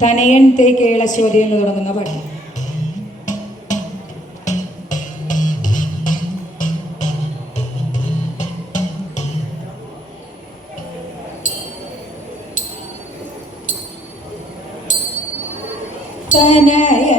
തനയൻ തേ എന്ന് തുടങ്ങുന്ന പാട്ട് തനയൻ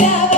yeah.